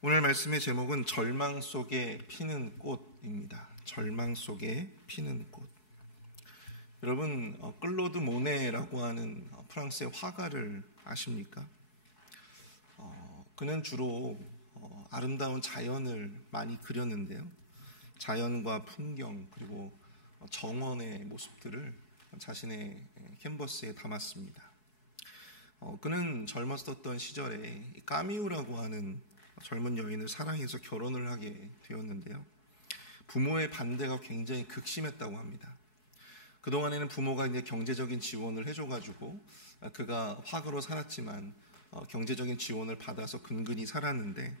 오늘 말씀의 제목은 절망 속에 피는 꽃입니다. 절망 속에 피는 꽃. 여러분, 클로드 모네라고 하는 프랑스의 화가를 아십니까? 그는 주로 아름다운 자연을 많이 그렸는데요. 자연과 풍경 그리고 정원의 모습들을 자신의 캔버스에 담았습니다. 그는 젊었었던 시절에 까미우라고 하는 젊은 여인을 사랑해서 결혼을 하게 되었는데요. 부모의 반대가 굉장히 극심했다고 합니다. 그동안에는 부모가 이제 경제적인 지원을 해줘가지고 그가 화가로 살았지만 경제적인 지원을 받아서 근근히 살았는데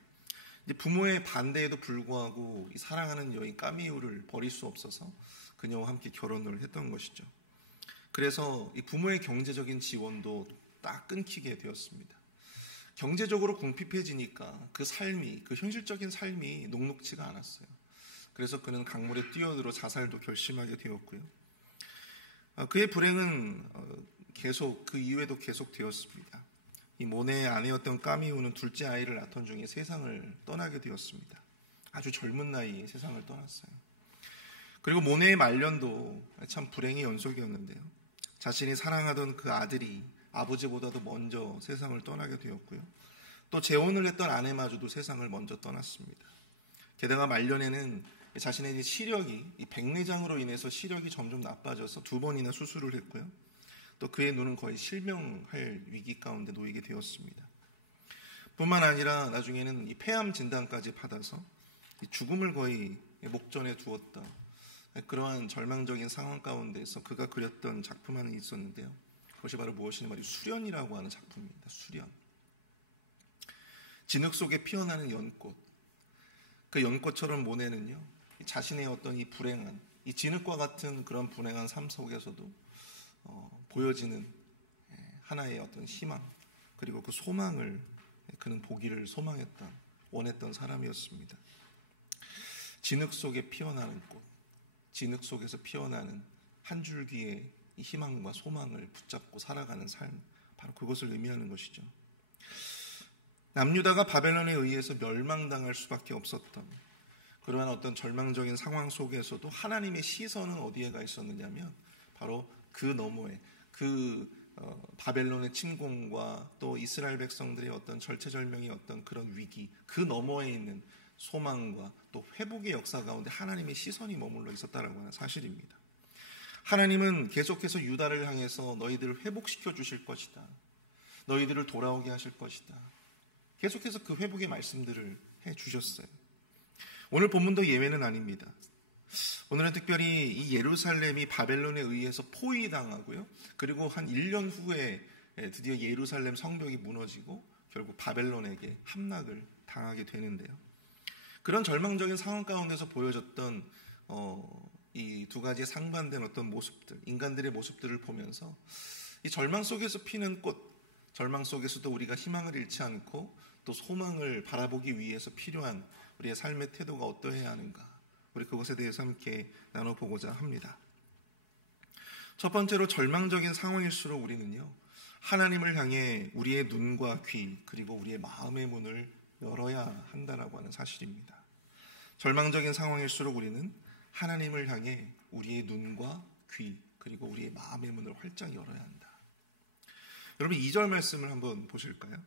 이제 부모의 반대에도 불구하고 이 사랑하는 여인 까미우를 버릴 수 없어서 그녀와 함께 결혼을 했던 것이죠. 그래서 이 부모의 경제적인 지원도 딱 끊기게 되었습니다. 경제적으로 궁핍해지니까 그 현실적인 삶이 녹록지가 않았어요. 그래서 그는 강물에 뛰어들어 자살도 결심하게 되었고요. 그의 불행은 그 이후에도 계속되었습니다. 이 모네의 아내였던 까미우는 둘째 아이를 낳던 중에 세상을 떠나게 되었습니다. 아주 젊은 나이에 세상을 떠났어요. 그리고 모네의 말년도 참 불행의 연속이었는데요. 자신이 사랑하던 그 아들이 아버지보다도 먼저 세상을 떠나게 되었고요. 또 재혼을 했던 아내마저도 세상을 먼저 떠났습니다. 게다가 말년에는 자신의 시력이 백내장으로 인해서 시력이 점점 나빠져서 2번이나 수술을 했고요. 또 그의 눈은 거의 실명할 위기 가운데 놓이게 되었습니다. 뿐만 아니라 나중에는 이 폐암 진단까지 받아서 죽음을 거의 목전에 두었다. 그러한 절망적인 상황 가운데서 그가 그렸던 작품 하나 있었는데요. 그것이 바로 무엇이냐 말이에요. 수련이라고 하는 작품입니다. 수련. 진흙 속에 피어나는 연꽃. 그 연꽃처럼 모네는요, 자신의 어떤 이 불행한, 이 진흙과 같은 그런 불행한 삶 속에서도 보여지는 하나의 어떤 희망, 그리고 그 소망을 그는 보기를 원했던 사람이었습니다. 진흙 속에 피어나는 꽃, 진흙 속에서 피어나는 한 줄기의 이 희망과 소망을 붙잡고 살아가는 삶, 바로 그것을 의미하는 것이죠. 남유다가 바벨론에 의해서 멸망당할 수밖에 없었던 그러한 어떤 절망적인 상황 속에서도 하나님의 시선은 어디에 가 있었느냐면 바로 그 너머에 바벨론의 침공과 또 이스라엘 백성들의 어떤 절체절명의 어떤 그런 위기, 그 너머에 있는 소망과 또 회복의 역사 가운데 하나님의 시선이 머물러 있었다라고 하는 사실입니다. 하나님은 계속해서 유다를 향해서 너희들을 회복시켜 주실 것이다. 너희들을 돌아오게 하실 것이다. 계속해서 그 회복의 말씀들을 해 주셨어요. 오늘 본문도 예외는 아닙니다. 오늘은 특별히 이 예루살렘이 바벨론에 의해서 포위당하고요. 그리고 한 1년 후에 드디어 예루살렘 성벽이 무너지고 결국 바벨론에게 함락을 당하게 되는데요. 그런 절망적인 상황 가운데서 보여졌던 이 두 가지의 상반된 어떤 모습들, 인간들의 모습들을 보면서 이 절망 속에서 피는 꽃, 절망 속에서도 우리가 희망을 잃지 않고 또 소망을 바라보기 위해서 필요한 우리의 삶의 태도가 어떠해야 하는가, 우리 그것에 대해서 함께 나눠보고자 합니다. 첫 번째로 절망적인 상황일수록 우리는요, 하나님을 향해 우리의 눈과 귀 그리고 우리의 마음의 문을 열어야 한다라고 하는 사실입니다. 절망적인 상황일수록 우리는 하나님을 향해 우리의 눈과 귀 그리고 우리의 마음의 문을 활짝 열어야 한다. 여러분 2절 말씀을 한번 보실까요?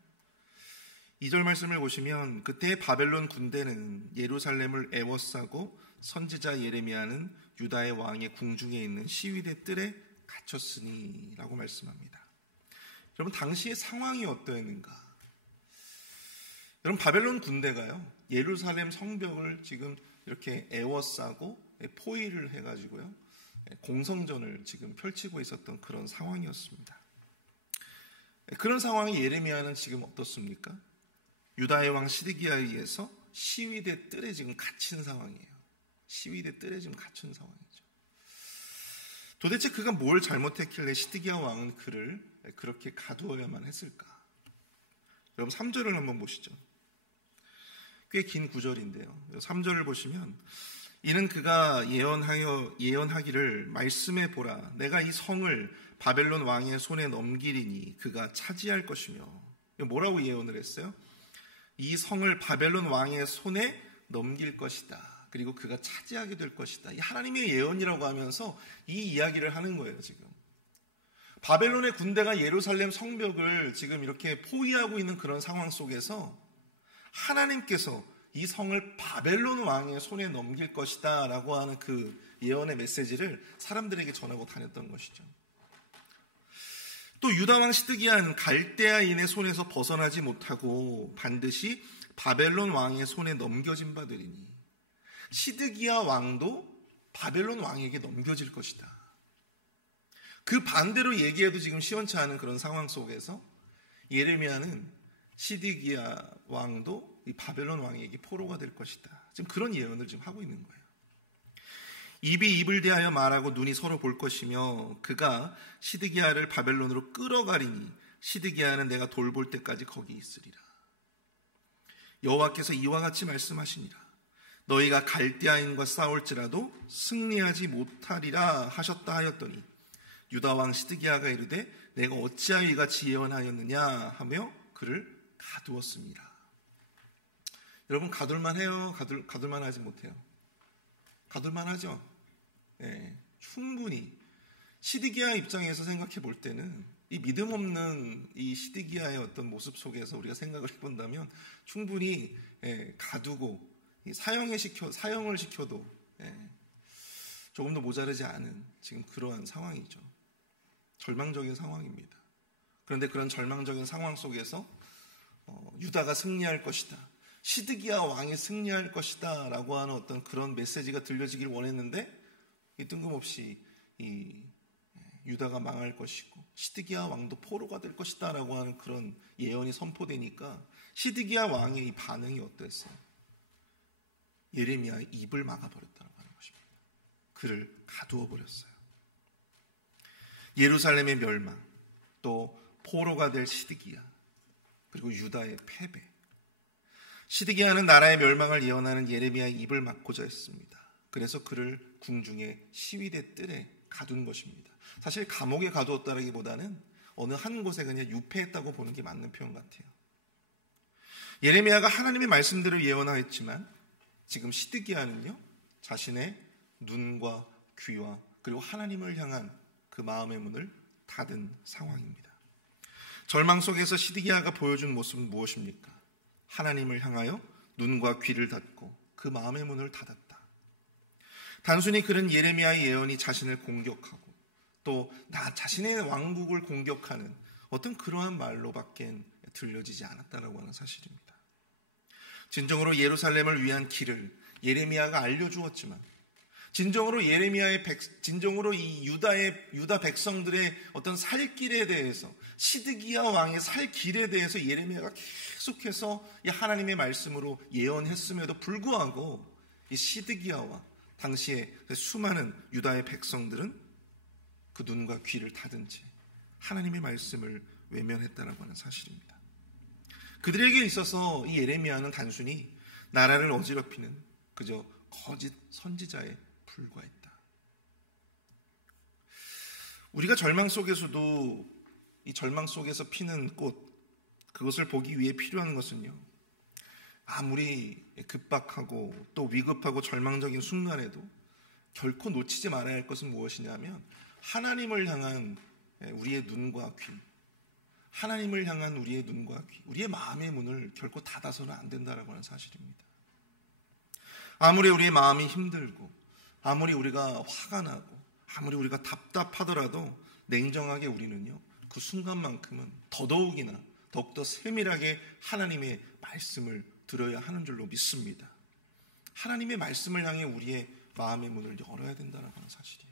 2절 말씀을 보시면 그때 바벨론 군대는 예루살렘을 애워싸고 선지자 예레미야는 유다의 왕의 궁중에 있는 시위대 뜰에 갇혔으니 라고 말씀합니다. 여러분 당시의 상황이 어떠했는가? 여러분 바벨론 군대가요, 예루살렘 성벽을 지금 이렇게 애워싸고 포위를 해가지고요, 공성전을 지금 펼치고 있었던 그런 상황이었습니다. 그런 상황이 예레미야는 지금 어떻습니까? 유다의 왕 시드기야에 의해서 시위대 뜰에 지금 갇힌 상황이에요. 시위대 뜰에 지금 갇힌 상황이죠. 도대체 그가 뭘 잘못했길래 시드기야 왕은 그를 그렇게 가두어야만 했을까? 여러분 3절을 한번 보시죠. 꽤 긴 구절인데요. 3절을 보시면 이는 그가 예언하기를 말씀해 보라. 내가 이 성을 바벨론 왕의 손에 넘기리니 그가 차지할 것이며. 뭐라고 예언을 했어요? 이 성을 바벨론 왕의 손에 넘길 것이다. 그리고 그가 차지하게 될 것이다. 이 하나님의 예언이라고 하면서 이 이야기를 하는 거예요, 지금. 바벨론의 군대가 예루살렘 성벽을 지금 이렇게 포위하고 있는 그런 상황 속에서 하나님께서 이 성을 바벨론 왕의 손에 넘길 것이다 라고 하는 그 예언의 메시지를 사람들에게 전하고 다녔던 것이죠. 또 유다왕 시드기야는 갈대아인의 손에서 벗어나지 못하고 반드시 바벨론 왕의 손에 넘겨진 바 되리니 시드기야 왕도 바벨론 왕에게 넘겨질 것이다. 그 반대로 얘기해도 지금 시원치 않은 그런 상황 속에서 예레미야는 시드기야 왕도 이 바벨론 왕에게 포로가 될 것이다. 지금 그런 예언을 지금 하고 있는 거예요. 입이 입을 대하여 말하고 눈이 서로 볼 것이며 그가 시드기야를 바벨론으로 끌어가리니 시드기야는 내가 돌볼 때까지 거기 있으리라. 여호와께서 이와 같이 말씀하시니라. 너희가 갈대아인과 싸울지라도 승리하지 못하리라 하셨다 하였더니 유다왕 시드기야가 이르되 내가 어찌하여 이같이 예언하였느냐 하며 그를 가두었습니다. 여러분 가둘만 해요? 가둘만 하지 못해요? 가둘만 하죠? 네, 충분히 시드기야 입장에서 생각해 볼 때는 이 믿음 없는 이 시드기야의 어떤 모습 속에서 우리가 생각을 해본다면 충분히 가두고 사형을 시켜도 조금 더 모자르지 않은 지금 그러한 상황이죠. 절망적인 상황입니다. 그런데 그런 절망적인 상황 속에서 유다가 승리할 것이다. 시드기야 왕이 승리할 것이다 라고 하는 어떤 그런 메시지가 들려지길 원했는데 이 뜬금없이 이 유다가 망할 것이고 시드기야 왕도 포로가 될 것이다 라고 하는 그런 예언이 선포되니까 시드기야 왕의 이 반응이 어땠어요? 예레미야의 입을 막아버렸다고 하는 것입니다. 그를 가두어 버렸어요. 예루살렘의 멸망, 또 포로가 될 시드기야, 그리고 유다의 패배. 시드기야는 나라의 멸망을 예언하는 예레미야의 입을 막고자 했습니다. 그래서 그를 궁중의 시위대 뜰에 가둔 것입니다. 사실 감옥에 가두었다기보다는 어느 한 곳에 그냥 유폐했다고 보는 게 맞는 표현 같아요. 예레미야가 하나님의 말씀대로 예언하였지만 지금 시드기야는요 자신의 눈과 귀와 그리고 하나님을 향한 그 마음의 문을 닫은 상황입니다. 절망 속에서 시드기야가 보여준 모습은 무엇입니까? 하나님을 향하여 눈과 귀를 닫고 그 마음의 문을 닫았다. 단순히 그는 예레미야의 예언이 자신을 공격하고 또 나 자신의 왕국을 공격하는 어떤 그러한 말로밖에 들려지지 않았다라고 하는 사실입니다. 진정으로 예루살렘을 위한 길을 예레미야가 알려주었지만 진정으로 이 유다 백성들의 어떤 살 길에 대해서 시드기야 왕의 살 길에 대해서 예레미야가 계속해서 이 하나님의 말씀으로 예언했음에도 불구하고 이 시드기야와 당시에 수많은 유다의 백성들은 그 눈과 귀를 닫은 채 하나님의 말씀을 외면했다라고 하는 사실입니다. 그들에게 있어서 이 예레미야는 단순히 나라를 어지럽히는 그저 거짓 선지자에 불과했다. 우리가 절망 속에서도 이 절망 속에서 피는 꽃, 그것을 보기 위해 필요한 것은요, 아무리 급박하고 또 위급하고 절망적인 순간에도 결코 놓치지 말아야 할 것은 무엇이냐면 하나님을 향한 우리의 눈과 귀, 하나님을 향한 우리의 눈과 귀, 우리의 마음의 문을 결코 닫아서는 안 된다라고 하는 사실입니다. 아무리 우리의 마음이 힘들고 아무리 우리가 화가 나고 아무리 우리가 답답하더라도 냉정하게 우리는요 그 순간만큼은 더더욱이나 더욱더 세밀하게 하나님의 말씀을 들어야 하는 줄로 믿습니다. 하나님의 말씀을 향해 우리의 마음의 문을 열어야 된다는 사실이에요.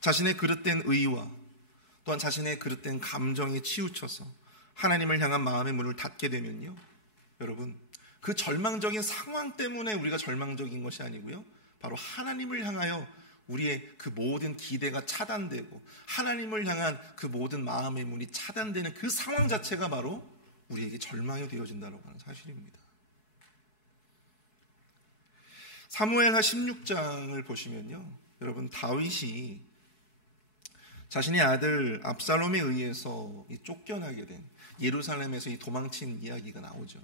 자신의 그릇된 의와 또한 자신의 그릇된 감정에 치우쳐서 하나님을 향한 마음의 문을 닫게 되면요, 여러분 그 절망적인 상황 때문에 우리가 절망적인 것이 아니고요, 바로 하나님을 향하여 우리의 그 모든 기대가 차단되고 하나님을 향한 그 모든 마음의 문이 차단되는 그 상황 자체가 바로 우리에게 절망이 되어진다고 하는 사실입니다. 사무엘하 16장을 보시면요, 여러분 다윗이 자신의 아들 압살롬에 의해서 쫓겨나게 된, 예루살렘에서 이 도망친 이야기가 나오죠.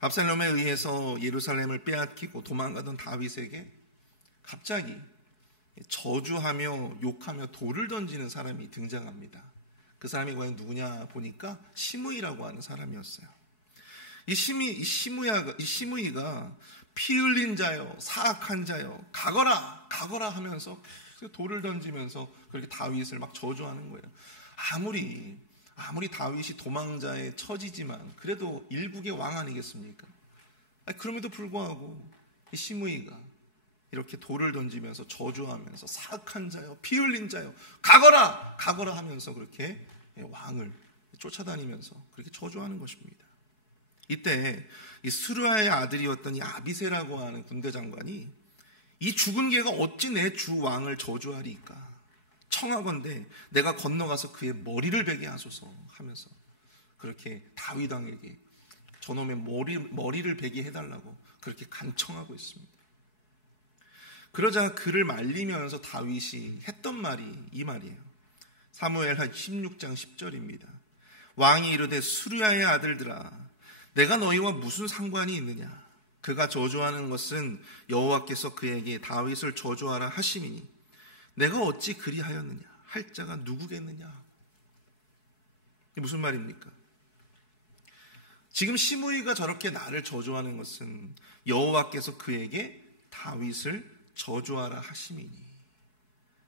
압살롬에 의해서 예루살렘을 빼앗기고 도망가던 다윗에게 갑자기 저주하며 욕하며 돌을 던지는 사람이 등장합니다. 그 사람이 과연 누구냐 보니까 시므이라고 하는 사람이었어요. 이 시므이가 피 흘린 자여, 사악한 자여, 가거라 하면서 돌을 던지면서 그렇게 다윗을 막 저주하는 거예요. 아무리 다윗이 도망자의 처지지만 그래도 일국의 왕 아니겠습니까? 그럼에도 불구하고 이 시므이가 이렇게 돌을 던지면서 저주하면서 사악한 자여, 피 흘린 자여, 가거라 하면서 그렇게 왕을 쫓아다니면서 그렇게 저주하는 것입니다. 이때 이 스루야의 아들이었던 이 아비새라고 하는 군대 장관이 이 죽은 개가 어찌 내 주 왕을 저주하리까? 청하건대 내가 건너가서 그의 머리를 베게 하소서 하면서 그렇게 다윗 왕에게 저놈의 머리를 베게 해달라고 그렇게 간청하고 있습니다. 그러자 그를 말리면서 다윗이 했던 말이 이 말이에요. 사무엘하 16장 10절입니다. 왕이 이르되 스루야의 아들들아 내가 너희와 무슨 상관이 있느냐? 그가 저주하는 것은 여호와께서 그에게 다윗을 저주하라 하심이니 내가 어찌 그리하였느냐? 할 자가 누구겠느냐? 이게 무슨 말입니까? 지금 시므이가 저렇게 나를 저주하는 것은 여호와께서 그에게 다윗을 저주하라 하심이니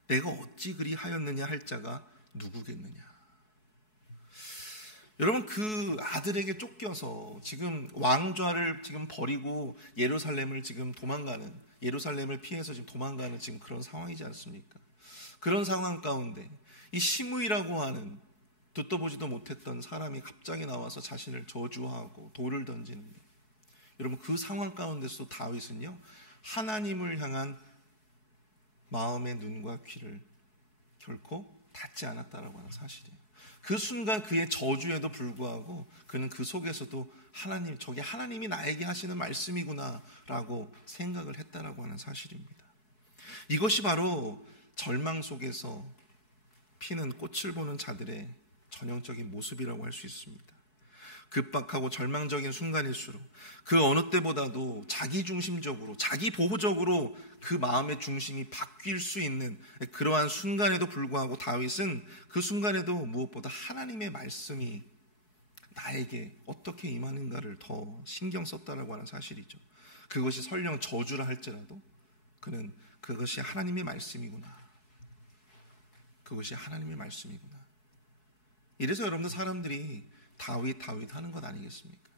내가 어찌 그리하였느냐 할 자가 누구겠느냐? 여러분 그 아들에게 쫓겨서 지금 왕좌를 지금 버리고 예루살렘을 지금 도망가는 예루살렘을 피해서 지금 도망가는 지금 그런 상황이지 않습니까? 그런 상황 가운데 이 시므이라고 하는 듣도 보지도 못했던 사람이 갑자기 나와서 자신을 저주하고 돌을 던지는데 여러분 그 상황 가운데서도 다윗은요 하나님을 향한 마음의 눈과 귀를 결코 닫지 않았다라고 하는 사실이에요. 그 순간 그의 저주에도 불구하고 그는 그 속에서도 하나님, 저게 하나님이 나에게 하시는 말씀이구나라고 생각을 했다라고 하는 사실입니다. 이것이 바로 절망 속에서 피는 꽃을 보는 자들의 전형적인 모습이라고 할 수 있습니다. 급박하고 절망적인 순간일수록 그 어느 때보다도 자기중심적으로 자기보호적으로 그 마음의 중심이 바뀔 수 있는 그러한 순간에도 불구하고 다윗은 그 순간에도 무엇보다 하나님의 말씀이 나에게 어떻게 임하는가를 더 신경 썼다라고 하는 사실이죠. 그것이 설령 저주라 할지라도 그는 그것이 하나님의 말씀이구나. 그것이 하나님의 말씀이구나. 이래서 여러분들 사람들이 다윗 하는 것 아니겠습니까?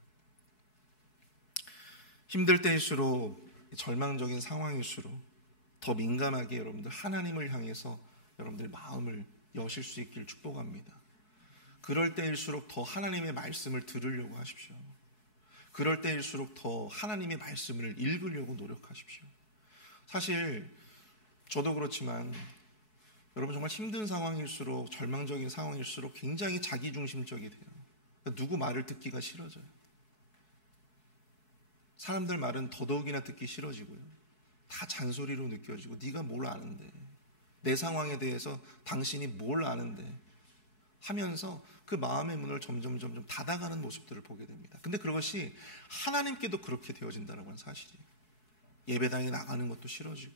힘들 때일수록 절망적인 상황일수록 더 민감하게 여러분들 하나님을 향해서 여러분들 마음을 여실 수 있기를 축복합니다. 그럴 때일수록 더 하나님의 말씀을 들으려고 하십시오. 그럴 때일수록 더 하나님의 말씀을 읽으려고 노력하십시오. 사실 저도 그렇지만 여러분 정말 힘든 상황일수록 절망적인 상황일수록 굉장히 자기중심적이 돼요. 누구 말을 듣기가 싫어져요. 사람들 말은 더더욱이나 듣기 싫어지고요. 다 잔소리로 느껴지고 네가 뭘 아는데 내 상황에 대해서 당신이 뭘 아는데 하면서 그 마음의 문을 점점 닫아가는 모습들을 보게 됩니다. 근데 그것이 하나님께도 그렇게 되어진다는 건 사실이에요. 예배당에 나가는 것도 싫어지고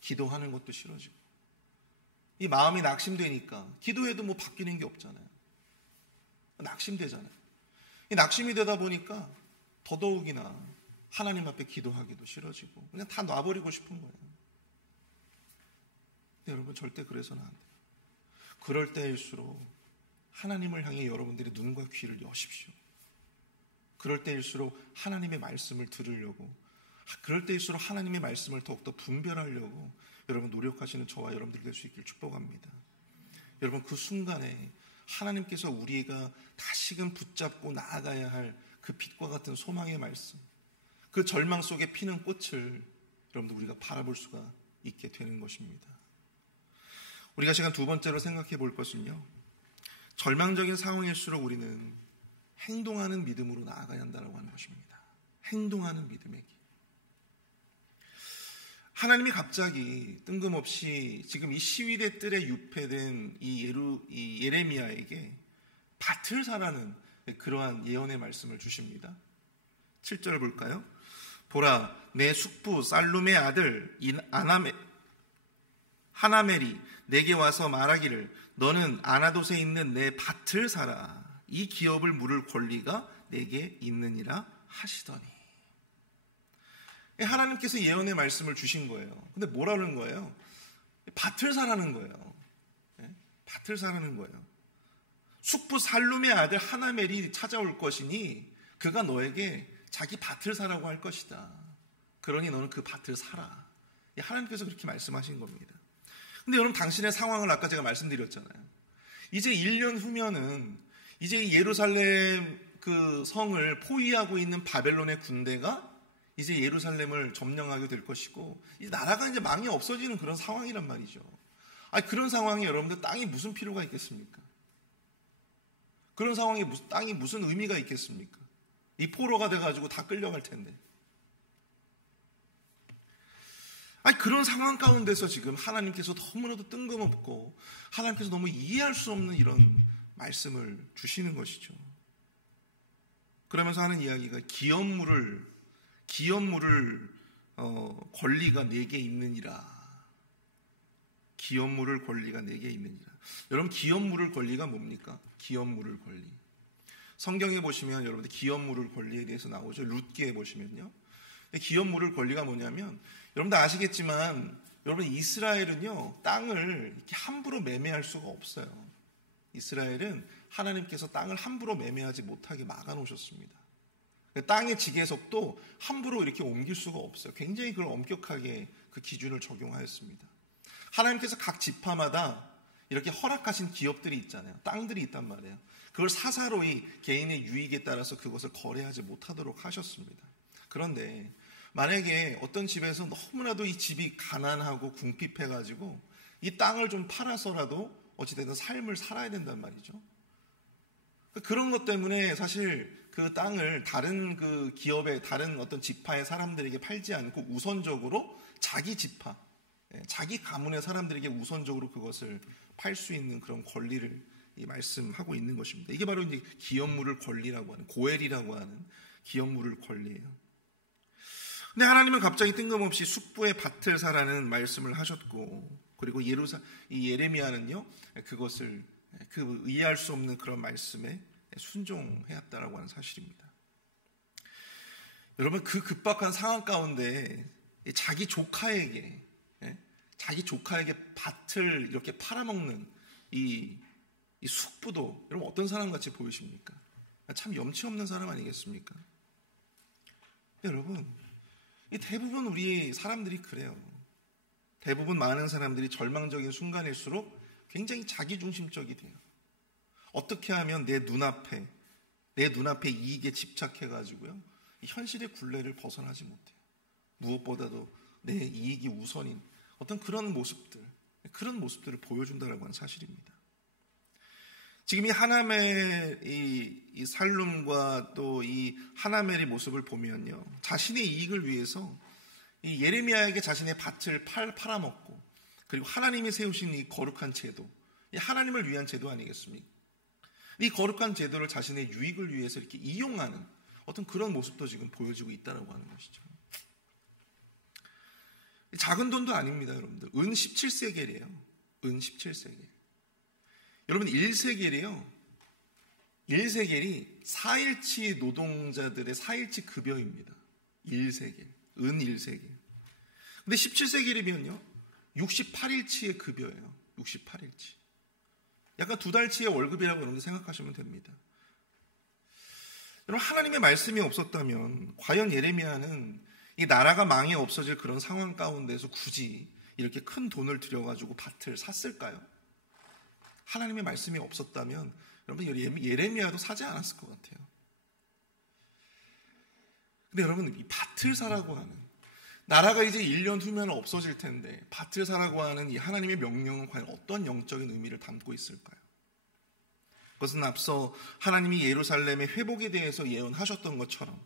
기도하는 것도 싫어지고 이 마음이 낙심되니까 기도해도 뭐 바뀌는 게 없잖아요. 낙심되잖아요. 이 낙심이 되다 보니까 더더욱이나 하나님 앞에 기도하기도 싫어지고 그냥 다 놔버리고 싶은 거예요. 근데 여러분 절대 그래서는 안 돼요. 그럴 때일수록 하나님을 향해 여러분들이 눈과 귀를 여십시오. 그럴 때일수록 하나님의 말씀을 들으려고 그럴 때일수록 하나님의 말씀을 더욱더 분별하려고 여러분 노력하시는 저와 여러분들 될 수 있기를 축복합니다. 여러분 그 순간에 하나님께서 우리가 다시금 붙잡고 나아가야 할 그 빛과 같은 소망의 말씀 그 절망 속에 피는 꽃을 여러분들 우리가 바라볼 수가 있게 되는 것입니다. 우리가 시간 두 번째로 생각해 볼 것은요 절망적인 상황일수록 우리는 행동하는 믿음으로 나아가야 한다고 하는 것입니다. 행동하는 믿음의 길. 하나님이 갑자기 뜬금없이 지금 이 시위대 뜰에 유폐된 이 예레미야에게 밭을 사라는 그러한 예언의 말씀을 주십니다. 7절 볼까요? 보라, 내 숙부 살룸의 아들 하나멜이 내게 와서 말하기를 너는 아나돗에 있는 내 밭을 사라. 이 기업을 물을 권리가 내게 있느니라 하시더니. 하나님께서 예언의 말씀을 주신 거예요. 근데 뭐라는 거예요? 밭을 사라는 거예요. 밭을 사라는 거예요. 숙부 살룸의 아들 하나멜이 찾아올 것이니 그가 너에게 자기 밭을 사라고 할 것이다. 그러니 너는 그 밭을 사라. 하나님께서 그렇게 말씀하신 겁니다. 근데 여러분, 당신의 상황을 아까 제가 말씀드렸잖아요. 이제 1년 후면은 이제 예루살렘 그 성을 포위하고 있는 바벨론의 군대가 이제 예루살렘을 점령하게 될 것이고, 이 나라가 이제 망이 없어지는 그런 상황이란 말이죠. 그런 상황에 여러분들 땅이 무슨 필요가 있겠습니까? 그런 상황에 땅이 무슨 의미가 있겠습니까? 이 포로가 돼가지고 다 끌려갈 텐데. 그런 상황 가운데서 지금 하나님께서 너무나도 뜬금없고 하나님께서 너무 이해할 수 없는 이런 말씀을 주시는 것이죠. 그러면서 하는 이야기가 기업 물을 권리가 내게 있느니라. 기업 물을 권리가 내게 있느니라. 여러분, 기업 물을 권리가 뭡니까? 기업 물을 권리. 성경에 보시면 여러분들 기업 물을 권리에 대해서 나오죠. 룻기에 보시면요. 기업 물을 권리가 뭐냐면, 여러분들 아시겠지만 여러분, 이스라엘은요 땅을 이렇게 함부로 매매할 수가 없어요. 이스라엘은 하나님께서 땅을 함부로 매매하지 못하게 막아놓으셨습니다. 땅의 지계석도 함부로 이렇게 옮길 수가 없어요. 굉장히 그걸 엄격하게 그 기준을 적용하였습니다. 하나님께서 각 지파마다 이렇게 허락하신 기업들이 있잖아요. 땅들이 있단 말이에요. 그걸 사사로이 개인의 유익에 따라서 그것을 거래하지 못하도록 하셨습니다. 그런데 만약에 어떤 집에서 너무나도 이 집이 가난하고 궁핍해가지고 이 땅을 좀 팔아서라도 어찌됐든 삶을 살아야 된단 말이죠. 그런 것 때문에 사실 그 땅을 다른 그 기업의 다른 어떤 지파의 사람들에게 팔지 않고 우선적으로 자기 지파, 자기 가문의 사람들에게 우선적으로 그것을 팔 수 있는 그런 권리를 말씀하고 있는 것입니다. 이게 바로 이제 기업물을 권리라고 하는, 고엘이라고 하는 기업물을 권리예요. 근데 하나님은 갑자기 뜬금없이 숙부의 밭을 사라는 말씀을 하셨고, 그리고 이 예레미야는요 그것을 그 이해할 수 없는 그런 말씀에 순종해왔다라고 하는 사실입니다. 여러분, 그 급박한 상황 가운데 자기 조카에게 밭을 이렇게 팔아먹는 이 숙부도 여러분 어떤 사람같이 보이십니까? 참 염치 없는 사람 아니겠습니까? 여러분, 대부분 우리 사람들이 그래요. 대부분 많은 사람들이 절망적인 순간일수록 굉장히 자기중심적이 돼요. 어떻게 하면 내 눈앞에 이익에 집착해가지고요, 현실의 굴레를 벗어나지 못해요. 무엇보다도 내 이익이 우선인 어떤 그런 모습들을 보여준다라고 하는 사실입니다. 지금 이 하나멜, 이 살룸과 또 이 하나멜의 모습을 보면요, 자신의 이익을 위해서 이 예레미야에게 자신의 밭을 팔아먹고, 그리고 하나님이 세우신 이 거룩한 제도, 이 하나님을 위한 제도 아니겠습니까? 이 거룩한 제도를 자신의 유익을 위해서 이렇게 이용하는 어떤 그런 모습도 지금 보여지고 있다라고 하는 것이죠. 작은 돈도 아닙니다, 여러분들. 은 17세겔이에요. 은 17세겔. 여러분, 1세겔이요. 1세겔이 4일치 노동자들의 4일치 급여입니다. 1세겔. 은 1세겔. 근데 17세겔이면요. 68일치의 급여예요. 68일치. 약간 2달치의 월급이라고 여러분들 생각하시면 됩니다. 여러분, 하나님의 말씀이 없었다면 과연 예레미야는 이 나라가 망해 없어질 그런 상황 가운데서 굳이 이렇게 큰 돈을 들여가지고 밭을 샀을까요? 하나님의 말씀이 없었다면 여러분, 예레미야도 사지 않았을 것 같아요. 근데 여러분, 이 밭을 사라고 하는, 나라가 이제 1년 후면 없어질 텐데 밭을 사라고 하는 이 하나님의 명령은 과연 어떤 영적인 의미를 담고 있을까요? 그것은 앞서 하나님이 예루살렘의 회복에 대해서 예언하셨던 것처럼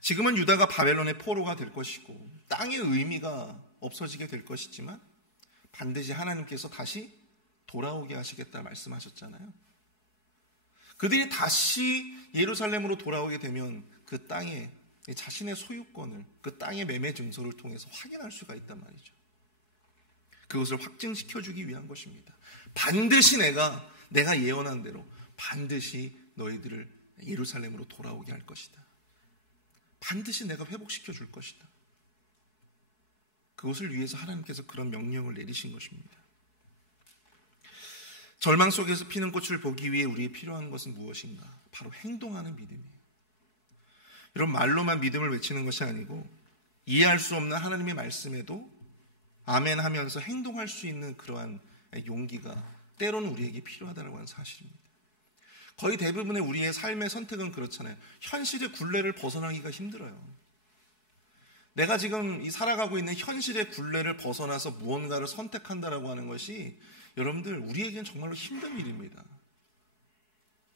지금은 유다가 바벨론의 포로가 될 것이고 땅의 의미가 없어지게 될 것이지만 반드시 하나님께서 다시 돌아오게 하시겠다 말씀하셨잖아요. 그들이 다시 예루살렘으로 돌아오게 되면 그 땅에 자신의 소유권을 그 땅의 매매 증서를 통해서 확인할 수가 있단 말이죠. 그것을 확증시켜주기 위한 것입니다. 반드시 내가 예언한 대로 반드시 너희들을 예루살렘으로 돌아오게 할 것이다. 반드시 내가 회복시켜 줄 것이다. 그것을 위해서 하나님께서 그런 명령을 내리신 것입니다. 절망 속에서 피는 꽃을 보기 위해 우리에 필요한 것은 무엇인가? 바로 행동하는 믿음이에요. 이런 말로만 믿음을 외치는 것이 아니고 이해할 수 없는 하나님의 말씀에도 아멘 하면서 행동할 수 있는 그러한 용기가 때로는 우리에게 필요하다는 사실입니다. 거의 대부분의 우리의 삶의 선택은 그렇잖아요. 현실의 굴레를 벗어나기가 힘들어요. 내가 지금 살아가고 있는 현실의 굴레를 벗어나서 무언가를 선택한다라고 하는 것이 여러분들 우리에게는 정말로 힘든 일입니다.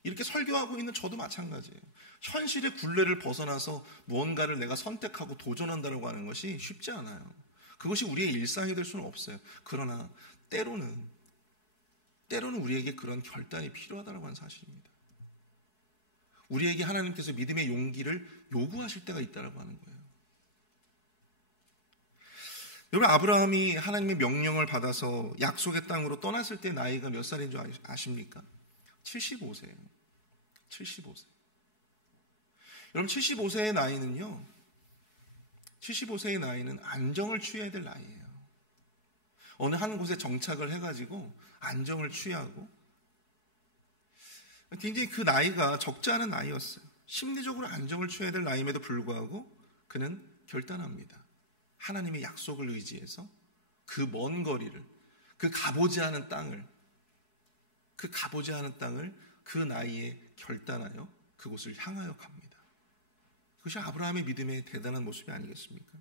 이렇게 설교하고 있는 저도 마찬가지예요. 현실의 굴레를 벗어나서 무언가를 내가 선택하고 도전한다라고 하는 것이 쉽지 않아요. 그것이 우리의 일상이 될 수는 없어요. 그러나 때로는 우리에게 그런 결단이 필요하다고 하는 사실입니다. 우리에게 하나님께서 믿음의 용기를 요구하실 때가 있다고 하는 거예요. 여러분, 아브라함이 하나님의 명령을 받아서 약속의 땅으로 떠났을 때 나이가 몇 살인 줄 아십니까? 75세예요. 75세. 여러분, 75세의 나이는요, 75세의 나이는 안정을 취해야 될 나이예요. 어느 한 곳에 정착을 해가지고 안정을 취하고 굉장히 그 나이가 적지 않은 나이였어요. 심리적으로 안정을 취해야 될 나이임에도 불구하고 그는 결단합니다. 하나님의 약속을 의지해서 그 먼 거리를, 그 가보지 않은 땅을 그 나이에 결단하여 그곳을 향하여 갑니다. 그것이 아브라함의 믿음의 대단한 모습이 아니겠습니까?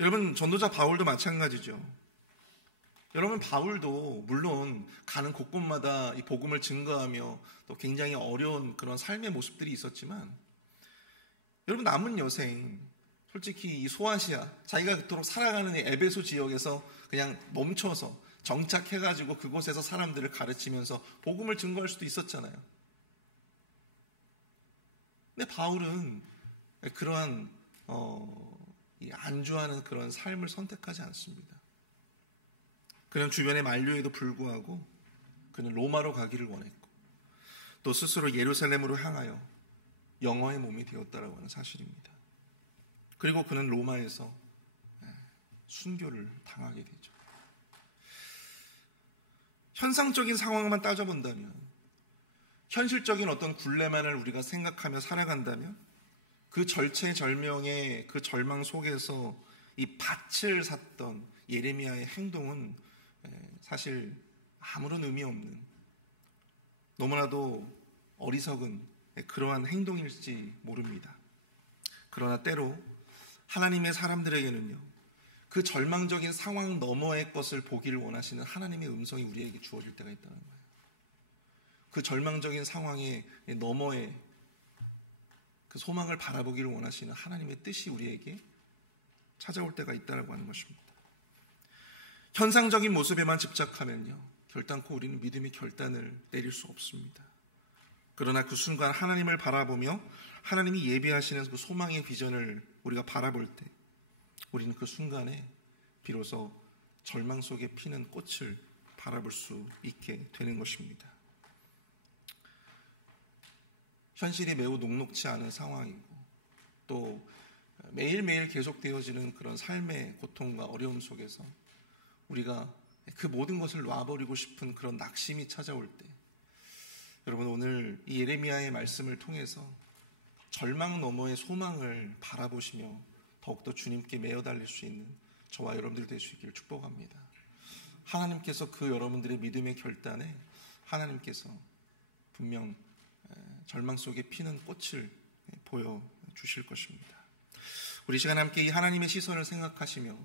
여러분, 전도자 바울도 마찬가지죠. 여러분, 바울도 물론 가는 곳곳마다 이 복음을 증거하며 또 굉장히 어려운 그런 삶의 모습들이 있었지만, 여러분, 남은 여생, 솔직히 이 소아시아, 자기가 그토록 살아가는 이 에베소 지역에서 그냥 멈춰서 정착해가지고 그곳에서 사람들을 가르치면서 복음을 증거할 수도 있었잖아요. 근데 바울은 그러한 이 안주하는 그런 삶을 선택하지 않습니다. 그는 주변의 만류에도 불구하고 그는 로마로 가기를 원했고 또 스스로 예루살렘으로 향하여 영화의 몸이 되었다라고 하는 사실입니다. 그리고 그는 로마에서 순교를 당하게 되죠. 현상적인 상황만 따져본다면, 현실적인 어떤 굴레만을 우리가 생각하며 살아간다면 그 절체절명의 그 절망 속에서 이 밭을 샀던 예레미야의 행동은 사실 아무런 의미 없는, 너무나도 어리석은 그러한 행동일지 모릅니다. 그러나 때로 하나님의 사람들에게는요, 그 절망적인 상황 너머의 것을 보기를 원하시는 하나님의 음성이 우리에게 주어질 때가 있다는 거예요. 그 절망적인 상황의 너머에 그 소망을 바라보기를 원하시는 하나님의 뜻이 우리에게 찾아올 때가 있다고 하는 것입니다. 현상적인 모습에만 집착하면요, 결단코 우리는 믿음의 결단을 내릴 수 없습니다. 그러나 그 순간 하나님을 바라보며 하나님이 예비하시는 그 소망의 비전을 우리가 바라볼 때 우리는 그 순간에 비로소 절망 속에 피는 꽃을 바라볼 수 있게 되는 것입니다. 현실이 매우 녹록지 않은 상황이고 또 매일매일 계속되어지는 그런 삶의 고통과 어려움 속에서 우리가 그 모든 것을 놔버리고 싶은 그런 낙심이 찾아올 때, 여러분, 오늘 이 예레미야의 말씀을 통해서 절망 너머의 소망을 바라보시며 더욱더 주님께 매어 달릴 수 있는 저와 여러분들 될 수 있기를 축복합니다. 하나님께서 그 여러분들의 믿음의 결단에 하나님께서 분명 절망 속에 피는 꽃을 보여주실 것입니다. 우리 시간 함께 이 하나님의 시선을 생각하시며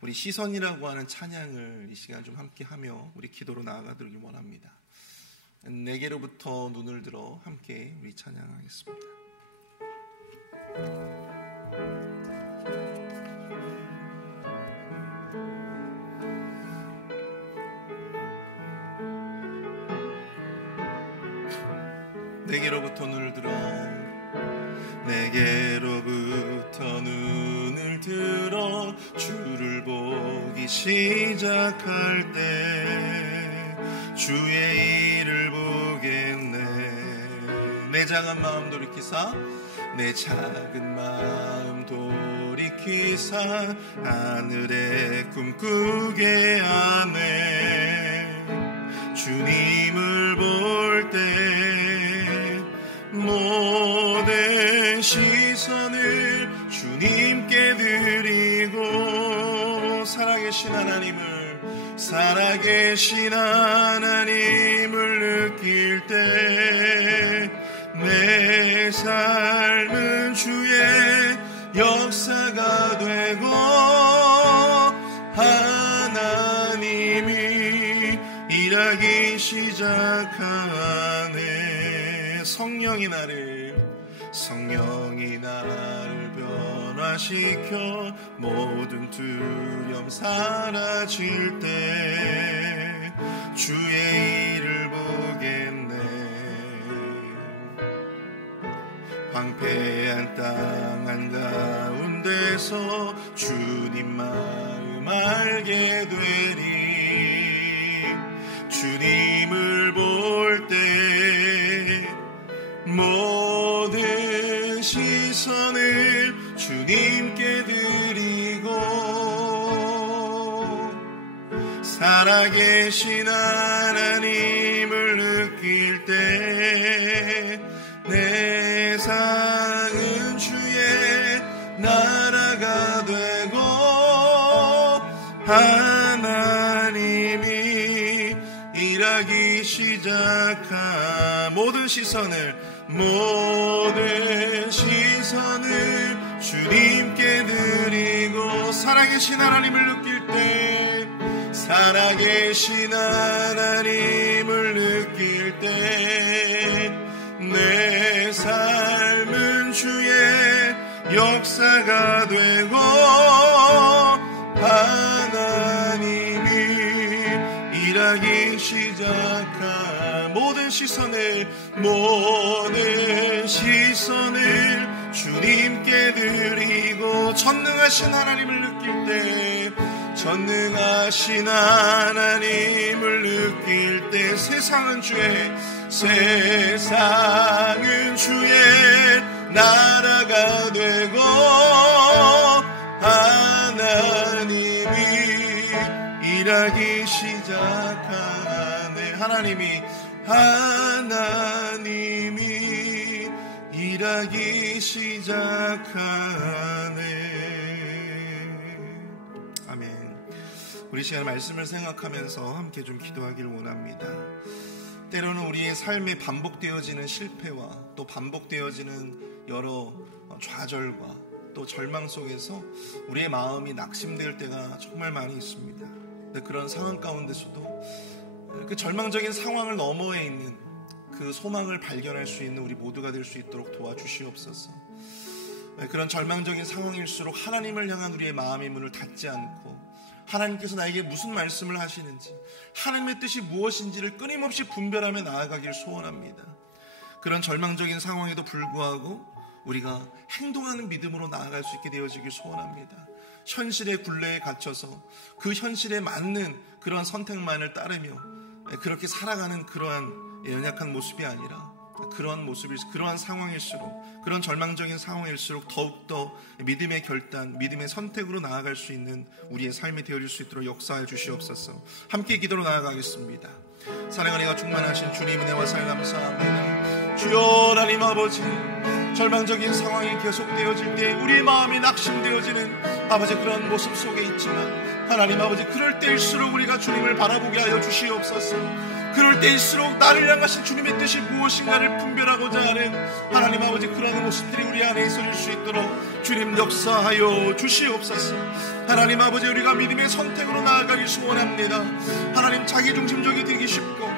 우리 시선이라고 하는 찬양을 이 시간 좀 함께 하며 우리 기도로 나아가도록 원합니다. 내게로부터 눈을 들어 함께 우리 찬양하겠습니다. 내게로부터 눈을 들어 내게로부터 눈을 들어 주를 보기 시작할 때 주의 일을 보겠네. 내 작은 마음 돌이키사 내 작은 마음 돌이키사 하늘에 꿈꾸게 하네. 주님을 볼 때 모든 시선을 주님께 드리고 살아계신 하나님을 느낄 때 내 삶은 주의 역사가 되고 하나님이 일하기 시작하네. 성령이 나를 변화시켜 모든 두려움 사라질 때 주의 일을 보겠네. 황폐한 땅 한가운데서 주님 마음 알게 되리. 주님을 볼 때 모든 시선을 주님께 드리고 살아계신 하나님을 느낄 때 내 삶은 주의 나라가 되고 하나님이 일하기 시작한 모든 시선을 주님께 드리고 살아계신 하나님을 느낄 때 내 삶은 주의 역사가 되고 하나님이 일하기 시작한 모든 시선을 주님께 드리고 전능하신 하나님을 느낄 때 세상은 주의 나라가 되고 하나님이 일하기 시작하네. 하나님이 일하기 시작하네. 아멘. 우리 시간 말씀을 생각하면서 함께 좀 기도하기를 원합니다. 때로는 우리의 삶에 반복되어지는 실패와 또 반복되어지는 여러 좌절과 또 절망 속에서 우리의 마음이 낙심될 때가 정말 많이 있습니다. 근데 그런 상황 가운데서도 그 절망적인 상황을 너머에 있는 그 소망을 발견할 수 있는 우리 모두가 될 수 있도록 도와주시옵소서. 그런 절망적인 상황일수록 하나님을 향한 우리의 마음의 문을 닫지 않고 하나님께서 나에게 무슨 말씀을 하시는지 하나님의 뜻이 무엇인지를 끊임없이 분별하며 나아가길 소원합니다. 그런 절망적인 상황에도 불구하고 우리가 행동하는 믿음으로 나아갈 수 있게 되어지길 소원합니다. 현실의 굴레에 갇혀서 그 현실에 맞는 그러한 선택만을 따르며 그렇게 살아가는 그러한 연약한 모습이 아니라 그러한 상황일수록, 그런 절망적인 상황일수록 더욱더 믿음의 결단, 믿음의 선택으로 나아갈 수 있는 우리의 삶이 되어질 수 있도록 역사해 주시옵소서. 함께 기도로 나아가겠습니다. 사랑하니가 충만하신 주님 은혜와 살 감사합니다. 주여 하나님 아버지, 절망적인 상황이 계속되어질 때 우리의 마음이 낙심되어지는 아버지 그런 모습 속에 있지만 하나님 아버지, 그럴 때일수록 우리가 주님을 바라보게 하여 주시옵소서. 그럴 때일수록 나를 향하신 주님의 뜻이 무엇인가를 분별하고자 하는 하나님 아버지 그런 모습들이 우리 안에 있어질 수 있도록 주님 역사하여 주시옵소서. 하나님 아버지, 우리가 믿음의 선택으로 나아가길 소원합니다. 하나님, 자기중심적이 되기 쉽고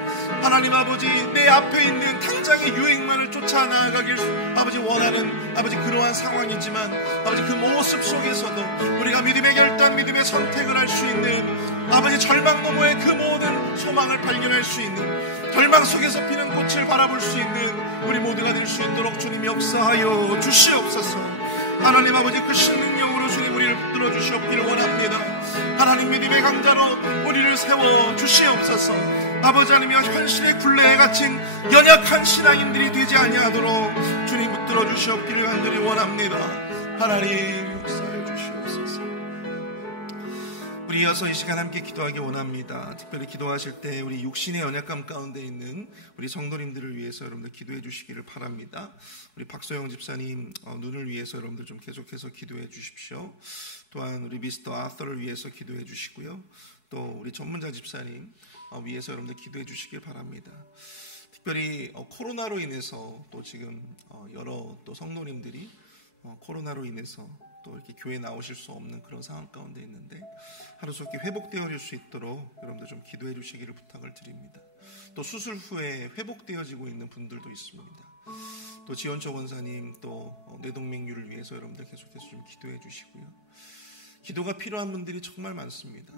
하나님 아버지 내 앞에 있는 당장의 유행만을 쫓아 나아가길 아버지 원하는 아버지 그러한 상황이지만 아버지 그 모습 속에서도 우리가 믿음의 결단, 믿음의 선택을 할 수 있는 아버지 절망 너머의 그 모든 소망을 발견할 수 있는 절망 속에서 피는 꽃을 바라볼 수 있는 우리 모두가 될 수 있도록 주님 역사하여 주시옵소서. 하나님 아버지 그 신능력으로 주님 우리를 붙들어 주시옵기를 원합니다. 하나님 믿음의 강자로 우리를 세워 주시옵소서. 아버지 하나님이여 현실의 굴레에 갇힌 연약한 신앙인들이 되지 아니하도록 주님 붙들어 주시옵기를 간절히 원합니다. 하나님 역사해 주시옵소서. 우리 이어서 이 시간 함께 기도하기 원합니다. 특별히 기도하실 때 우리 육신의 연약감 가운데 있는 우리 성도님들을 위해서 여러분들 기도해 주시기를 바랍니다. 우리 박소영 집사님 눈을 위해서 여러분들 좀 계속해서 기도해 주십시오. 또한 우리 미스터 아서를 위해서 기도해 주시고요. 또 우리 전문자 집사님 위해서 여러분들 기도해 주시길 바랍니다. 특별히 코로나로 인해서 또 지금 여러 또 성도님들이 코로나로 인해서 또 이렇게 교회 나오실 수 없는 그런 상황 가운데 있는데 하루속히 회복되어질 수 있도록 여러분들 좀 기도해 주시기를 부탁을 드립니다. 또 수술 후에 회복되어지고 있는 분들도 있습니다. 또 지원초 권사님 또 뇌동맥류를 위해서 여러분들 계속해서 좀 기도해 주시고요. 기도가 필요한 분들이 정말 많습니다.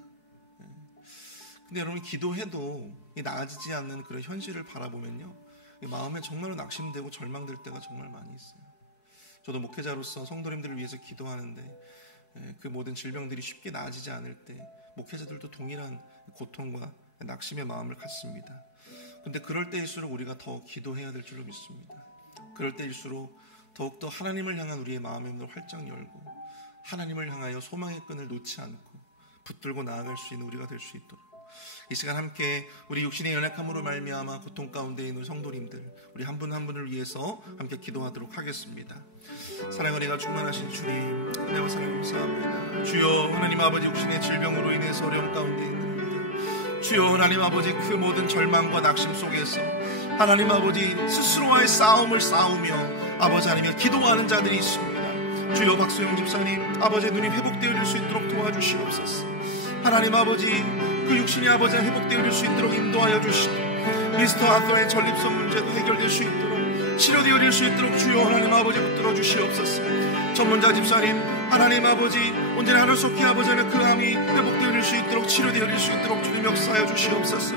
근데 여러분 기도해도 나아지지 않는 그런 현실을 바라보면요, 마음에 정말로 낙심되고 절망될 때가 정말 많이 있어요. 저도 목회자로서 성도님들을 위해서 기도하는데 그 모든 질병들이 쉽게 나아지지 않을 때 목회자들도 동일한 고통과 낙심의 마음을 갖습니다. 그런데 그럴 때일수록 우리가 더 기도해야 될 줄로 믿습니다. 그럴 때일수록 더욱더 하나님을 향한 우리의 마음의 문을 활짝 열고 하나님을 향하여 소망의 끈을 놓지 않고 붙들고 나아갈 수 있는 우리가 될 수 있도록 이 시간 함께 우리 육신의 연약함으로 말미암아 고통 가운데 있는 성도님들 우리 한 분 한 분을 위해서 함께 기도하도록 하겠습니다. 사랑의 은혜가 충만하신 주님, 은혜와 사랑 감사합니다. 주여 하나님 아버지 육신의 질병으로 인해서 어려움 가운데 있는 분들, 주여 하나님 아버지 그 모든 절망과 낙심 속에서 하나님 아버지 스스로와의 싸움을 싸우며 아버지 하나님의 기도하는 자들이 있습니다. 주여 박소영 집사님 아버지의 눈이 회복되어질 수 있도록 도와주시옵소서. 하나님 아버지 그 육신의 아버지가 회복되어질 수 있도록 인도하여 주시고 미스터 아서의 전립선 문제도 해결될 수 있도록 치료되어질 수 있도록 주여 하나님 아버지 붙들어 주시옵소서. 전문자 집사님 하나님 아버지 언제나 하늘속히 아버지는 그 암이 회복되어질 수 있도록 치료되어질 수 있도록 주님 역사하여 주시옵소서.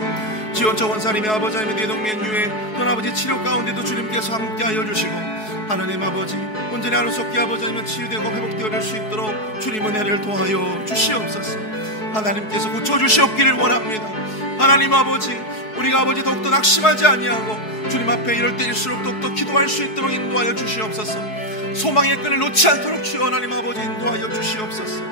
지원처 원사님의 아버지 하나님의 뇌동맥류의 또 아버지 치료 가운데도 주님께서 함께하여 주시고 하나님 아버지 언제나 하늘속히 아버지 하나님 치유되고 회복되어질 수 있도록 주님 은혜를 도하여 주시옵소서. 하나님께서 고쳐주시옵기를 원합니다. 하나님 아버지 우리가 아버지 더욱더 낙심하지 아니하고 주님 앞에 이럴 때일수록 더욱더 기도할 수 있도록 인도하여 주시옵소서. 소망의 끈을 놓지 않도록 주여 하나님 아버지 인도하여 주시옵소서.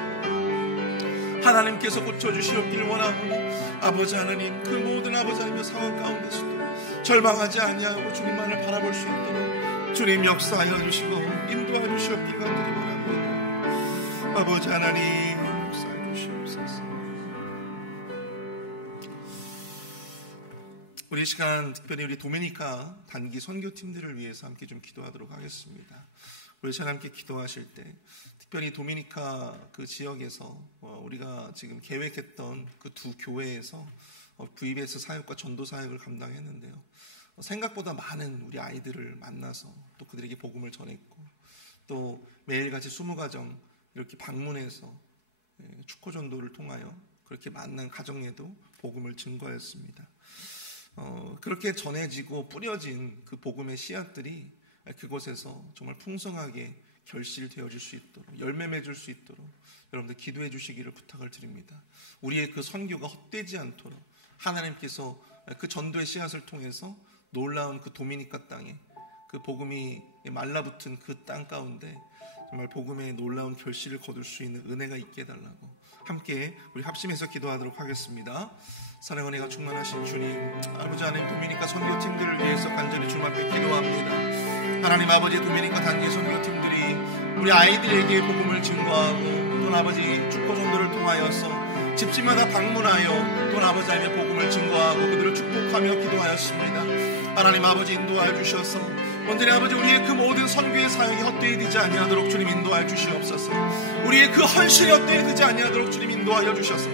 하나님께서 고쳐주시옵기를 원하오니 아버지 하나님 그 모든 아버지 하나님의 상황 가운데서도 절망하지 아니하고 주님만을 바라볼 수 있도록 주님 역사하여 주시고 인도하여 주시옵기를 간절히 원합니다. 아버지 하나님 우리 시간 특별히 우리 도미니카 단기 선교팀들을 위해서 함께 좀 기도하도록 하겠습니다. 우리 시간 함께 기도하실 때 특별히 도미니카 그 지역에서 우리가 지금 계획했던 그 두 교회에서 VBS 사역과 전도 사역을 감당했는데요. 생각보다 많은 우리 아이들을 만나서 또 그들에게 복음을 전했고 또 매일같이 20가정 이렇게 방문해서 축호 전도를 통하여 그렇게 만난 가정에도 복음을 증거했습니다. 그렇게 전해지고 뿌려진 그 복음의 씨앗들이 그곳에서 정말 풍성하게 결실되어질 수 있도록 열매 맺을 수 있도록 여러분들 기도해 주시기를 부탁을 드립니다. 우리의 그 선교가 헛되지 않도록 하나님께서 그 전도의 씨앗을 통해서 놀라운 그 도미니카 땅에 그 복음이 말라붙은 그 땅 가운데 정말 복음의 놀라운 결실을 거둘 수 있는 은혜가 있게 해달라고 함께 우리 합심해서 기도하도록 하겠습니다. 사랑의 은혜가 충만하신 주님, 아버지 하나님 도미니카 선교팀들을 위해서 간절히 주님 앞에 기도합니다. 하나님 아버지 도미니카 단기 선교팀들이 우리 아이들에게 복음을 증거하고 또 아버지 축복 전도를 통하여서 집집마다 방문하여 또 아버지 하나님의 복음을 증거하고 그들을 축복하며 기도하였습니다. 하나님 아버지 인도하여 주셔서 언제나 아버지 우리의 그 모든 선교의 사역이 헛되이 되지 아니하도록 주님 인도하여 주시옵소서. 우리의 그 헌신이 헛되이 되지 아니하도록 주님 인도하여 주셔서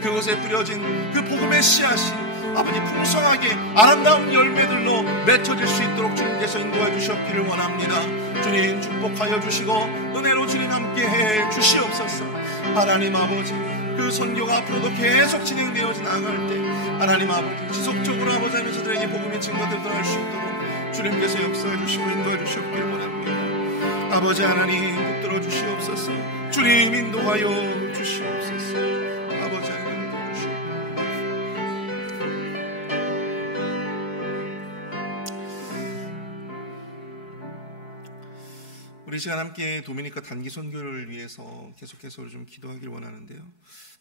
그곳에 뿌려진 그 복음의 씨앗이 아버지 풍성하게 아름다운 열매들로 맺혀질 수 있도록 주님께서 인도해 주셨기를 원합니다. 주님 축복하여 주시고 은혜로 주님 함께해 주시옵소서. 하나님 아버지 그 선교가 앞으로도 계속 진행되어져 나아갈 때 하나님 아버지 지속적으로 아버지 하나님 저들에게 복음의 증거들도 할 수 있도록 주님께서 역사해 주시고 인도해 주시옵길 원합니다. 아버지 하나님 붙들어 주시옵소서. 주님 인도하여 주시옵소서. 아버지 하나님 인도해 주시옵소서. 우리 시간 함께 도미니카 단기 선교를 위해서 계속해서 좀 기도하길 원하는데요.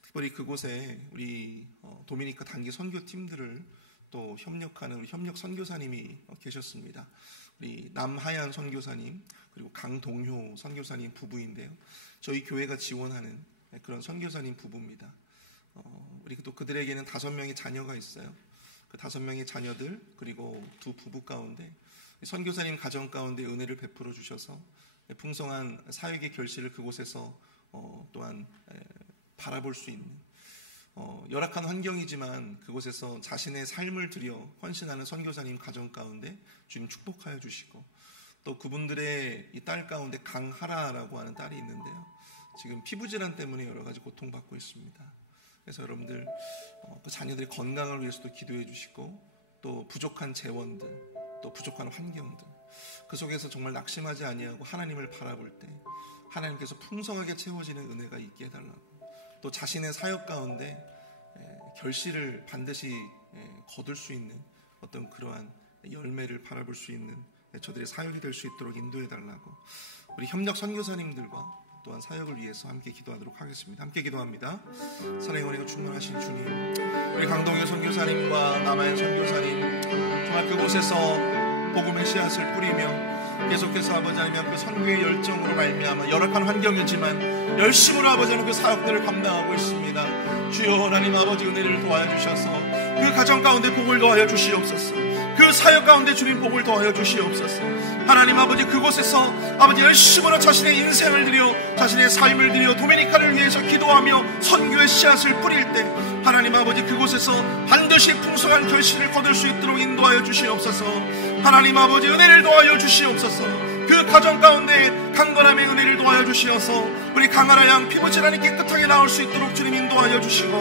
특별히 그곳에 우리 도미니카 단기 선교팀들을 또 협력하는 우리 협력 선교사님이 계셨습니다. 우리 남하얀 선교사님 그리고 강동효 선교사님 부부인데요. 저희 교회가 지원하는 그런 선교사님 부부입니다. 우리 또 그들에게는 5명의 자녀가 있어요. 그 5명의 자녀들 그리고 두 부부 가운데 선교사님 가정 가운데 은혜를 베풀어 주셔서 풍성한 사역의 결실을 그곳에서 또한 바라볼 수 있는 열악한 환경이지만 그곳에서 자신의 삶을 들여 헌신하는 선교사님 가정 가운데 주님 축복하여 주시고 또 그분들의 이 딸 가운데 강하라라고 하는 딸이 있는데요. 지금 피부질환 때문에 여러 가지 고통받고 있습니다. 그래서 여러분들 그 자녀들의 건강을 위해서도 기도해 주시고 또 부족한 재원들 또 부족한 환경들 그 속에서 정말 낙심하지 아니하고 하나님을 바라볼 때 하나님께서 풍성하게 채워지는 은혜가 있게 해달라고 또 자신의 사역 가운데 결실을 반드시 거둘 수 있는 어떤 그러한 열매를 바라볼 수 있는 저들의 사역이 될 수 있도록 인도해달라고 우리 협력 선교사님들과 또한 사역을 위해서 함께 기도하도록 하겠습니다. 함께 기도합니다. 사랑의 은혜가 충만하신 주님, 우리 강동효 선교사님과 남하얀 선교사님 정말 그곳에서 복음의 씨앗을 뿌리며 계속해서 아버지 하나님 그 선교의 열정으로 말미암아 열악한 환경이지만 열심으로 아버지 하나님 그 사역들을 감당하고 있습니다. 주여 하나님 아버지 은혜를 도와여 주셔서 그 가정 가운데 복을 더하여 주시옵소서. 그 사역 가운데 주님 복을 더하여 주시옵소서. 하나님 아버지 그곳에서 아버지 열심으로 자신의 인생을 들여 자신의 삶을 들여 도미니카를 위해서 기도하며 선교의 씨앗을 뿌릴 때 하나님 아버지 그곳에서 반드시 풍성한 결실을 거둘 수 있도록 인도하여 주시옵소서. 하나님 아버지 은혜를 도와여 주시옵소서. 그 가정 가운데 강건함의 은혜를 도와여 주시어서 우리 강하라 양 피부질환이 깨끗하게 나올 수 있도록 주님 인도하여 주시고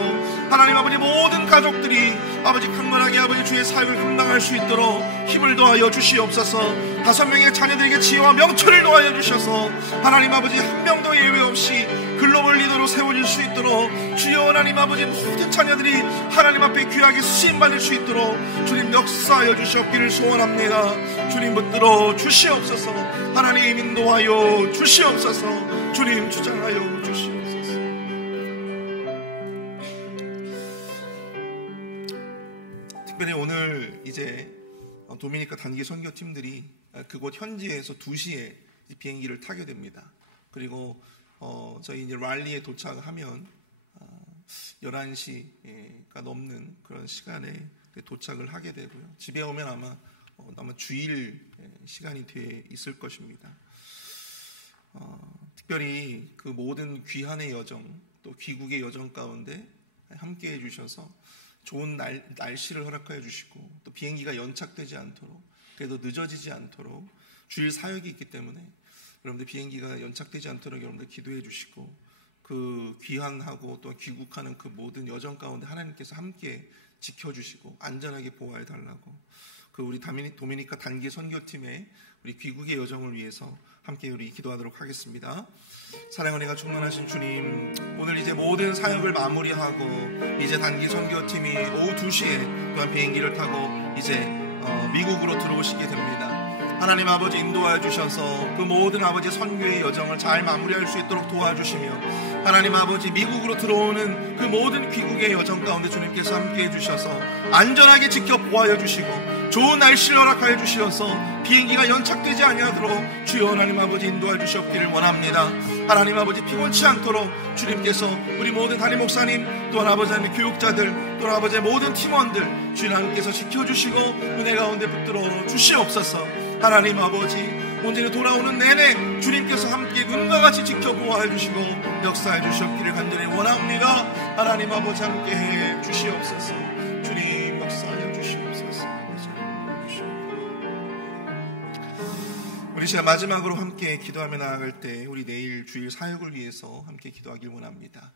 하나님 아버지 모든 가족들이 아버지 강건하게 아버지 주의 사역을 감당할 수 있도록 힘을 도와여 주시옵소서. 5명의 자녀들에게 지혜와 명철을 도와여 주셔서 하나님 아버지 한 명도 예외 없이 글로벌 리더로 세워질 수 있도록 주여 하나님 아버지 모든 자녀들이 하나님 앞에 귀하게 쓰임받을 수 있도록 주님 역사하여 주시옵기를 소원합니다. 주님 붙들어 주시옵소서. 하나님 인도하여 주시옵소서. 주님 주장하여 주시옵소서. 특별히 오늘 이제 도미니카 단기 선교팀들이 그곳 현지에서 2시에 비행기를 타게 됩니다. 그리고 저희 이제 랄리에 도착하면 11시가 넘는 그런 시간에 도착을 하게 되고요. 집에 오면 아마 주일 시간이 돼 있을 것입니다. 특별히 그 모든 귀환의 여정 또 귀국의 여정 가운데 함께 해주셔서 좋은 날씨를 허락하여 주시고 또 비행기가 연착되지 않도록 그래도 늦어지지 않도록 주일 사역이 있기 때문에 여러분들 비행기가 연착되지 않도록 여러분들 기도해 주시고 그 귀환하고 또 귀국하는 그 모든 여정 가운데 하나님께서 함께 지켜주시고 안전하게 보호해 달라고 그 우리 도미니카 단기 선교팀의 우리 귀국의 여정을 위해서 함께 우리 기도하도록 하겠습니다. 사랑의 은혜가 충만하신 주님, 오늘 이제 모든 사역을 마무리하고 이제 단기 선교팀이 오후 2시에 또한 비행기를 타고 이제 미국으로 들어오시게 됩니다. 하나님 아버지 인도하여 주셔서 그 모든 아버지 선교의 여정을 잘 마무리할 수 있도록 도와주시며 하나님 아버지 미국으로 들어오는 그 모든 귀국의 여정 가운데 주님께서 함께해 주셔서 안전하게 지켜 보호하여 주시고 좋은 날씨를 허락하여 주시어서 비행기가 연착되지 아니하도록 주여 하나님 아버지 인도하여 주시옵기를 원합니다. 하나님 아버지 피곤치 않도록 주님께서 우리 모든 담임 목사님 또한 아버지 하나님 교육자들 또한 아버지의 모든 팀원들 주님 하나님께서 지켜주시고 은혜 가운데 붙들어 주시옵소서. 하나님 아버지 온전히 돌아오는 내내 주님께서 함께 눈과 같이 지켜 보호해 주시고 역사해 주시옵기를 간절히 원합니다. 하나님 아버지 함께해 주시옵소서. 주님 역사하여 주시옵소서. 우리 시간 마지막으로 함께 기도하며 나아갈 때 우리 내일 주일 사역을 위해서 함께 기도하길 원합니다.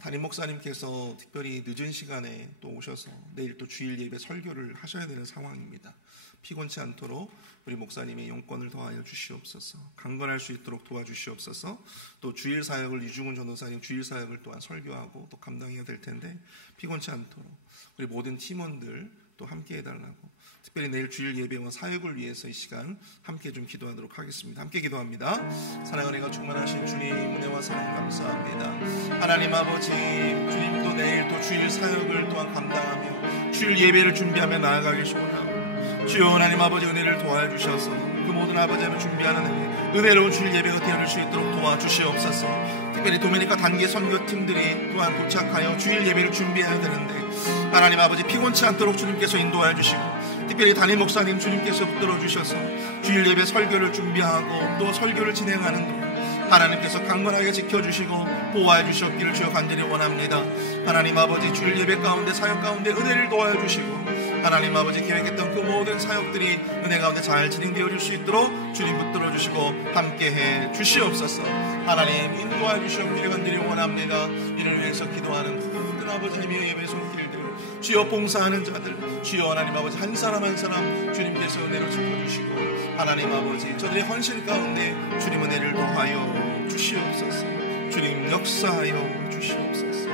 담임 목사님께서 특별히 늦은 시간에 또 오셔서 내일 또 주일 예배 설교를 하셔야 되는 상황입니다. 피곤치 않도록 우리 목사님의 용건을 더하여 주시옵소서. 강건할 수 있도록 도와주시옵소서. 또 주일 사역을 이중훈 전도사님 주일 사역을 또한 설교하고 또 감당해야 될 텐데 피곤치 않도록 우리 모든 팀원들 또 함께 해달라고, 특별히 내일 주일 예배와 사역을 위해서 이 시간 함께 좀 기도하도록 하겠습니다. 함께 기도합니다. 사랑하는 은혜가 충만하신 주님, 은혜와 사랑 감사합니다. 하나님 아버지, 주님도 내일 또 주일 사역을 또한 감당하며 주일 예배를 준비하며 나아가길 원하고, 주여 하나님 아버지 은혜를 도와주셔서 그 모든 아버지 하며 준비하는 은혜로운 주일 예배가 되어질 수 있도록 도와주시옵소서. 특별히 도미니카 단기 선교팀들이 또한 도착하여 주일 예배를 준비해야 되는데 하나님 아버지 피곤치 않도록 주님께서 인도하여 주시고, 특별히 담임 목사님 주님께서 붙들어 주셔서 주일 예배 설교를 준비하고 또 설교를 진행하는 동안 하나님께서 강건하게 지켜주시고 보호해 주시옵기를 주여 간절히 원합니다. 하나님 아버지 주일 예배 가운데 사역 가운데 은혜를 도와여 주시고 하나님 아버지 계획했던 그 모든 사역들이 은혜 가운데 잘 진행되어질 수 있도록 주님 붙들어 주시고 함께해 주시옵소서. 하나님 인도하여 주시옵기를 간절히 원합니다. 이를 위해서 기도하는 모든 아버지 하나님의 예배 손길들, 주여 봉사하는 자들, 주여 하나님 아버지 한 사람 한 사람 주님께서 은혜로 지켜주시고 하나님 아버지 저들의 헌신 가운데 주님 은혜를 더하여 주시옵소서. 주님 역사하여 주시옵소서.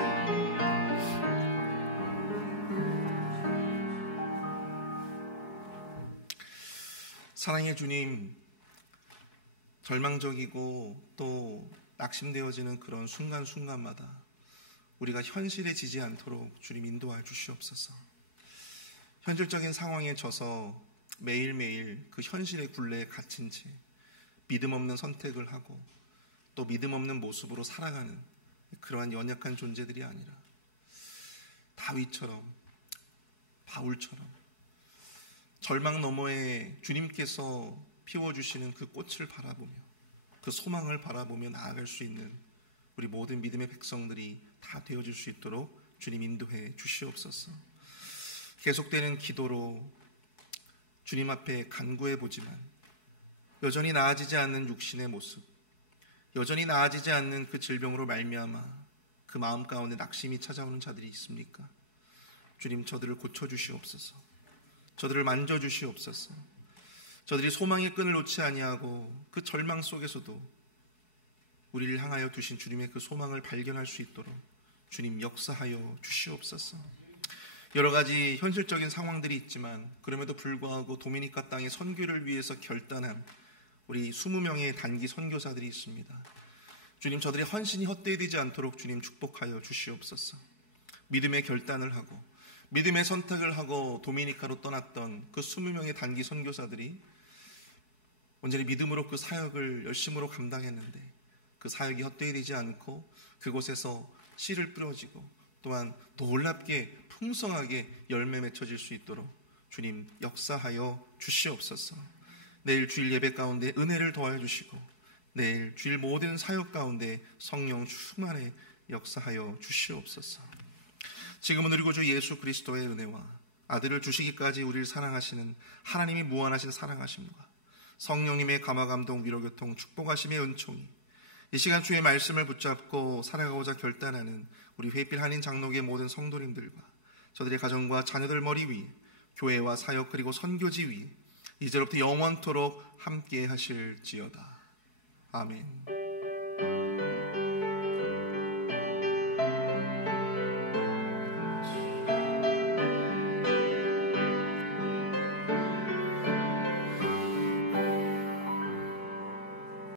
사랑의 주님, 절망적이고 또 낙심되어지는 그런 순간순간마다 우리가 현실에 지지 않도록 주님 인도하여 주시옵소서. 현실적인 상황에 져서 매일매일 그 현실의 굴레에 갇힌 채 믿음 없는 선택을 하고 또 믿음 없는 모습으로 살아가는 그러한 연약한 존재들이 아니라 다윗처럼, 바울처럼 절망 너머에 주님께서 피워주시는 그 꽃을 바라보며 그 소망을 바라보며 나아갈 수 있는 우리 모든 믿음의 백성들이 다 되어질 수 있도록 주님 인도해 주시옵소서. 계속되는 기도로 주님 앞에 간구해 보지만 여전히 나아지지 않는 육신의 모습, 여전히 나아지지 않는 그 질병으로 말미암아 그 마음 가운데 낙심이 찾아오는 자들이 있습니까? 주님 저들을 고쳐주시옵소서. 저들을 만져주시옵소서. 저들이 소망의 끈을 놓지 아니하고 그 절망 속에서도 우리를 향하여 두신 주님의 그 소망을 발견할 수 있도록 주님 역사하여 주시옵소서. 여러 가지 현실적인 상황들이 있지만 그럼에도 불구하고 도미니카 땅의 선교를 위해서 결단한 우리 20명의 단기 선교사들이 있습니다. 주님 저들의 헌신이 헛되어지지 않도록 주님 축복하여 주시옵소서. 믿음의 결단을 하고 믿음의 선택을 하고 도미니카로 떠났던 그 20명의 단기 선교사들이 온전히 믿음으로 그 사역을 열심으로 감당했는데 그 사역이 헛되어지지 않고 그곳에서 씨를 뿌려지고 또한 놀랍게 풍성하게 열매 맺혀질 수 있도록 주님 역사하여 주시옵소서. 내일 주일 예배 가운데 은혜를 더하여 주시고 내일 주일 모든 사역 가운데 성령 충만에 역사하여 주시옵소서. 지금은 우리 구주 예수 그리스도의 은혜와 아들을 주시기까지 우리를 사랑하시는 하나님이 무한하신 사랑하심과 성령님의 감화감동 위로교통 축복하심의 은총이 이 시간 주의 말씀을 붙잡고 살아가고자 결단하는 우리 회필 한인 장로교의 모든 성도님들과 저들의 가정과 자녀들 머리 위에 교회와 사역 그리고 선교지 위에 이제로부터 영원토록 함께 하실지어다. 아멘.